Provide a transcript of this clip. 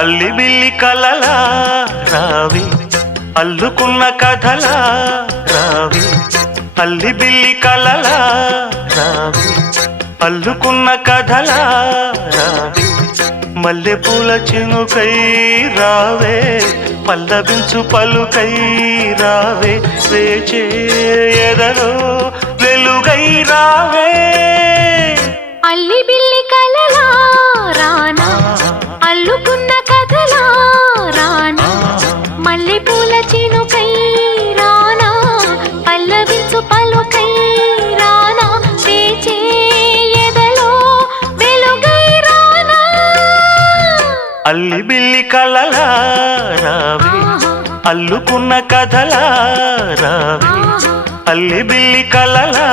అల్లి బిల్లి కలలా రావి అల్లుకున్న కథలా రావి అల్లి బిల్లి కలలా రావి అల్లుకున్న కథలా రావి మల్లె పూల చినుకై రావే పల్లవించు పలుకై రావే వేచే ఎదలో వెలుగై రావే అల్లి బిల్లి కలలా రానా అల్లుకున్న కథలా రానా మల్లె పూల చినుకై రానా పల్లవించు పలుకై రానా వేచే ఎదలో వెలుగై రానా అల్లి బిల్లి కలలా రావి అల్లుకున్న కథలా రావి అల్లి బిల్లి కలలా